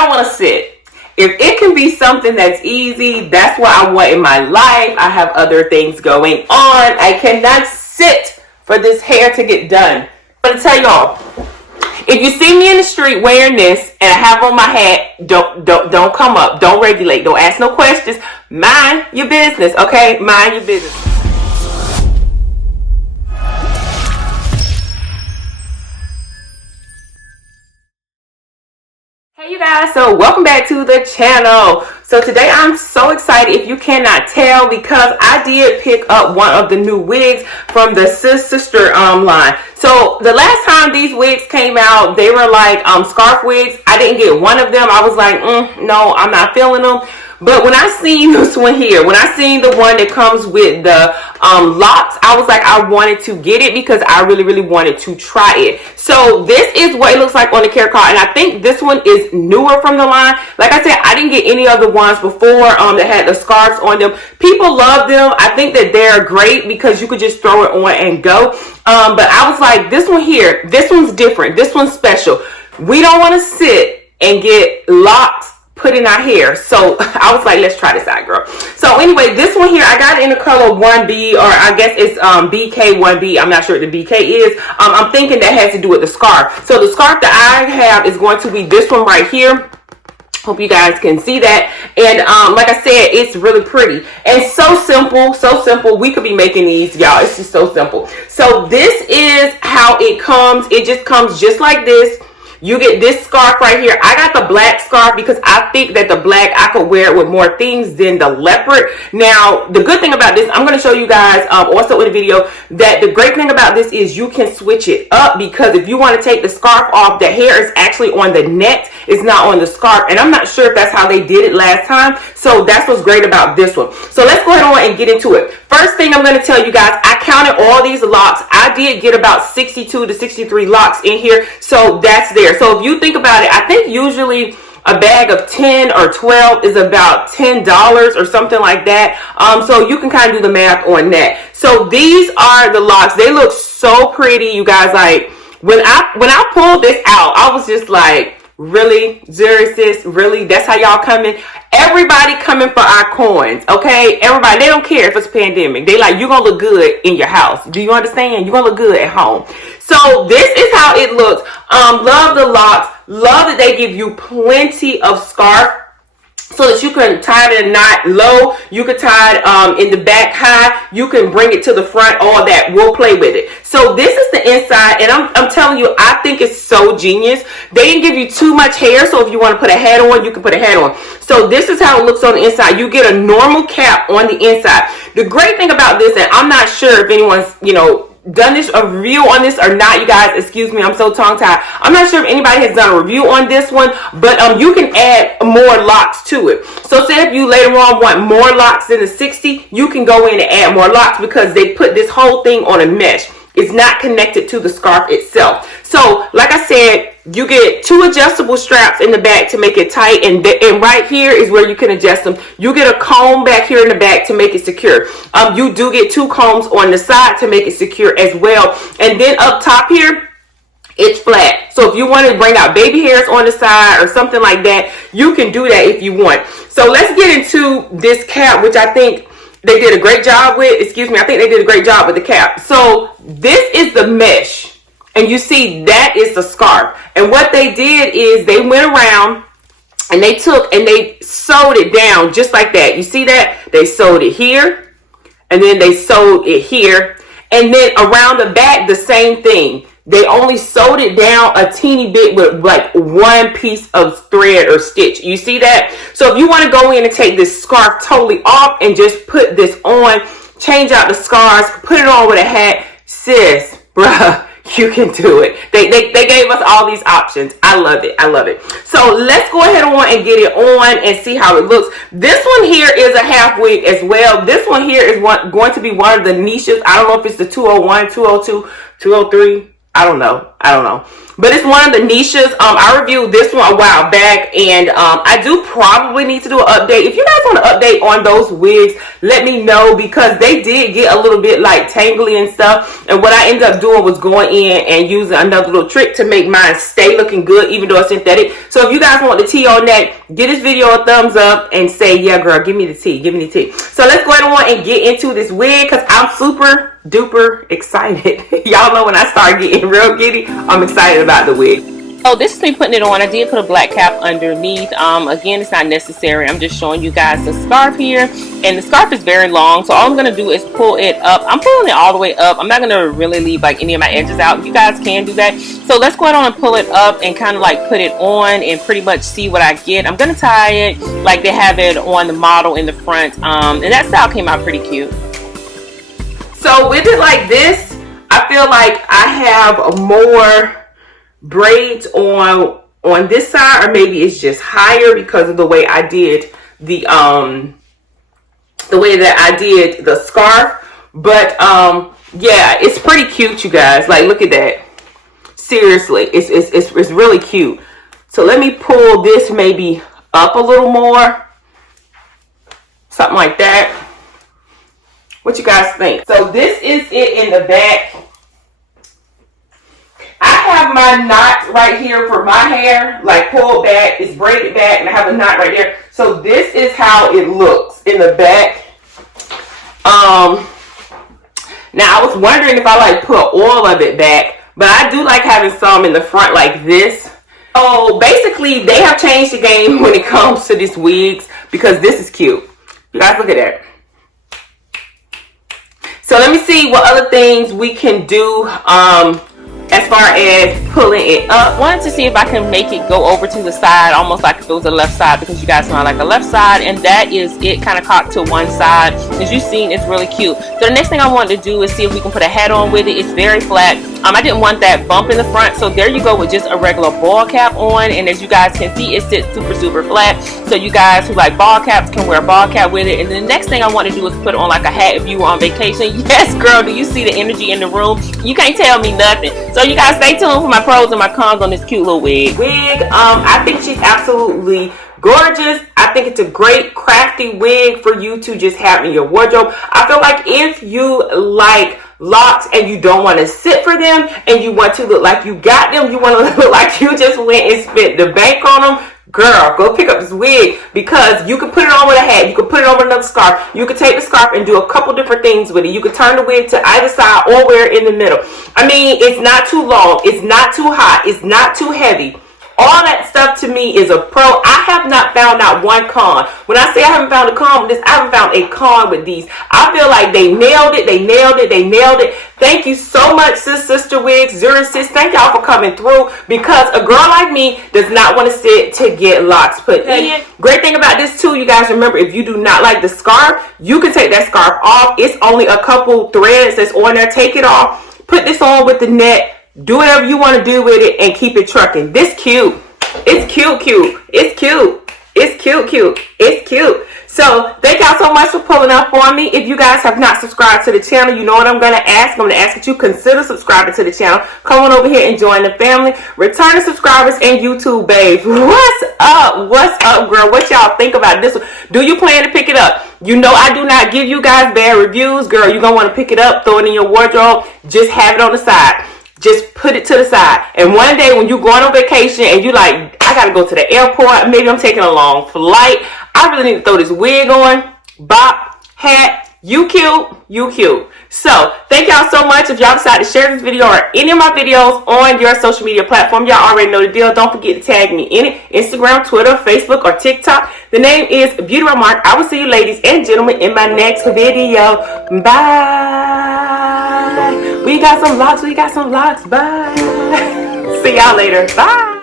don't want to sit. If it can be something that's easy, that's what I want in my life. I have other things going on. I cannot sit for this hair to get done. I'm gonna tell y'all, if you see me in the street wearing this and I have on my hat, don't come up, don't regulate, don't ask no questions. Mind your business, okay? Mind your business. Hey you guys, so welcome back to the channel. So today I'm so excited, if you cannot tell, because I did pick up one of the new wigs from the Sis sister line. So the last time these wigs came out, they were like scarf wigs. I didn't get one of them. I was like, no, I'm not feeling them. But when I seen this one here, when I seen the one that comes with the locks, I was like, I wanted to get it because I really wanted to try it. So this is what it looks like on the care card, and I think this one is newer from the line. Like I said, I didn't get any other ones before that had the scarves on them. People love them. I think that they're great because you could just throw it on and go. But I was like, this one here, this one's different. This one's special. We don't want to sit and get locks put in our hair. So I was like, let's try this out, girl. So anyway, this one here, I got it in the color 1B, or I guess it's BK1B. I'm not sure what the BK is. I'm thinking that has to do with the scarf. So the scarf that I have is going to be this one right here. Hope you guys can see that. And like I said, it's really pretty and so simple, so simple. We could be making these, y'all. It's just so simple. So this is how it comes. It just comes just like this. You get this scarf right here. I got the black scarf because I think that the black, I could wear it with more things than the leopard. Now, the good thing about this, I'm going to show you guys also in the video, that the great thing about this is you can switch it up, because if you want to take the scarf off, the hair is actually on the neck. It's not on the scarf. And I'm not sure if that's how they did it last time. So that's what's great about this one. So let's go ahead on and get into it. First thing I'm going to tell you guys, I counted all these locks. I did get about 62 to 63 locks in here. So that's there. So if you think about it, I think usually a bag of 10 or 12 is about $10 or something like that. So you can kind of do the math on that. So these are the locks. They look so pretty, you guys. Like when I pulled this out, I was just like, really, Zury sis, really? That's how y'all coming? Everybody coming for our coins, okay? Everybody, they don't care if it's a pandemic. They like, you're gonna look good in your house. Do you understand? You're gonna look good at home. So this is how it looks. Love the locks. Love that they give you plenty of scarf, so that you can tie it in a knot low. You can tie it in the back high. You can bring it to the front. All that. We'll play with it. So this is the inside. And I'm telling you, I think it's so genius. They didn't give you too much hair. So if you want to put a hat on, you can put a hat on. So this is how it looks on the inside. You get a normal cap on the inside. The great thing about this, and I'm not sure if anyone's, done a review on this or not, you guys, excuse me, I'm so tongue-tied. I'm not sure if anybody has done a review on this one, but you can add more locks to it. So say if you later on want more locks than the 60, you can go in and add more locks, because they put this whole thing on a mesh. It's not connected to the scarf itself. So like I said, you get 2 adjustable straps in the back to make it tight, and right here is where you can adjust them. You get a comb back here in the back to make it secure. You do get 2 combs on the side to make it secure as well. And then up top here, it's flat. So if you want to bring out baby hairs on the side or something like that, you can do that if you want. So let's get into this cap, which I think they did a great job with. Excuse me, I think they did a great job with the cap. So this is the mesh. And you see, that is the scarf. And what they did is they went around and they took and they sewed it down just like that. You see that? They sewed it here, and then they sewed it here. And then around the back, the same thing. They only sewed it down a teeny bit with like 1 piece of thread or stitch. You see that? So if you want to go in and take this scarf totally off and just put this on, change out the scarves, put it on with a hat, sis, bruh, you can do it. They gave us all these options. I love it. I love it. So let's go ahead on and get it on and see how it looks. This one here is a half wig as well. This one here is going to be one of the niches. I don't know if it's the 201, 202, 203. I don't know. but it's one of the niches. I reviewed this one a while back, and I do probably need to do an update. If you guys want an update on those wigs, let me know, because they did get a little bit like tangly and stuff, and what I ended up doing was going in and using another little trick to make mine stay looking good even though it's synthetic. So if you guys want the tea on that, give this video a thumbs up and say, yeah girl, give me the tea, give me the tea. So let's go ahead on and get into this wig, because I'm super duper excited. Y'all know when I start getting real giddy, I'm excited about the wig. So this is me putting it on. I did put a black cap underneath. Again, it's not necessary. I'm just showing you guys the scarf here, and the scarf is very long, so all I'm gonna do is pull it up. I'm pulling it all the way up. I'm not gonna really leave like any of my edges out. You guys can do that. So let's go ahead on and pull it up and kind of like put it on and pretty much see what I get. I'm gonna tie it like they have it on the model in the front, and that style came out pretty cute. So with it like this, I feel like I have more braids on this side, or maybe it's just higher because of the way I did the way that I did the scarf. But yeah, it's pretty cute, you guys. Like, look at that. Seriously, it's really cute. So let me pull this maybe up a little more, something like that. What you guys think? So this is it in the back. I have my knot right here for my hair, like pulled back. It's braided back, and I have a knot right there. So this is how it looks in the back. Now I was wondering if I like put all of it back, but I do like having some in the front like this. So basically, they have changed the game when it comes to these wigs, because this is cute. You guys look at that. So let me see what other things we can do as far as pulling it up. Wanted to see if I can make it go over to the side, almost like if it was a left side, because you guys know I like a left side, and that is it, kind of cocked to one side. As you've seen, it's really cute. So the next thing I wanted to do is see if we can put a hat on with it. It's very flat. I didn't want that bump in the front, so there you go with just a regular ball cap on, and as you guys can see, it sits super flat. So you guys who like ball caps can wear a ball cap with it. And then the next thing I want to do is put on like a hat if you were on vacation. Yes girl, do you see the energy in the room? You can't tell me nothing. So you guys stay tuned for my pros and my cons on this cute little wig. I think she's absolutely gorgeous. I think it's a great crafty wig for you to just have in your wardrobe. I feel like if you like locks and you don't want to sit for them, and you want to look like you got them, you want to look like you just went and spent the bank on them, girl, go pick up this wig, because you can put it on with a hat, you can put it over another scarf, you can take the scarf and do a couple different things with it. You can turn the wig to either side or wear it in the middle. I mean, it's not too long, it's not too hot, it's not too heavy. All that stuff to me is a pro. I have not found out one con. When I say I haven't found a con with this, I haven't found a con with these. I feel like they nailed it, they nailed it, they nailed it. Thank you so much, Sis Sister Wigs, Zury Sis. Thank y'all for coming through, because a girl like me does not want to sit to get locks put in. Great thing about this too, you guys, remember, if you do not like the scarf, you can take that scarf off. It's only a couple threads that's on there. Take it off, put this on with the net, do whatever you want to do with it, and keep it trucking. This cute. It's cute. It's cute. It's cute. It's cute. So thank y'all so much for pulling up on me. If you guys have not subscribed to the channel, you know what I'm going to ask. I'm going to ask that you consider subscribing to the channel. Come on over here and join the family. Returning subscribers and YouTube babes. What's up? What's up, girl? What y'all think about this one? Do you plan to pick it up? You know I do not give you guys bad reviews. Girl, you're going to want to pick it up, throw it in your wardrobe. Just have it on the side. Just put it to the side. And one day when you're going on vacation and you like, I got to go to the airport, maybe I'm taking a long flight, I really need to throw this wig on, bop, hat, you cute. So thank y'all so much. If y'all decide to share this video or any of my videos on your social media platform, y'all already know the deal. Don't forget to tag me in it. Instagram, Twitter, Facebook, or TikTok. The name is Beautiebymark. I will see you ladies and gentlemen in my next video. Bye. We got some locks. Bye. See y'all later. Bye.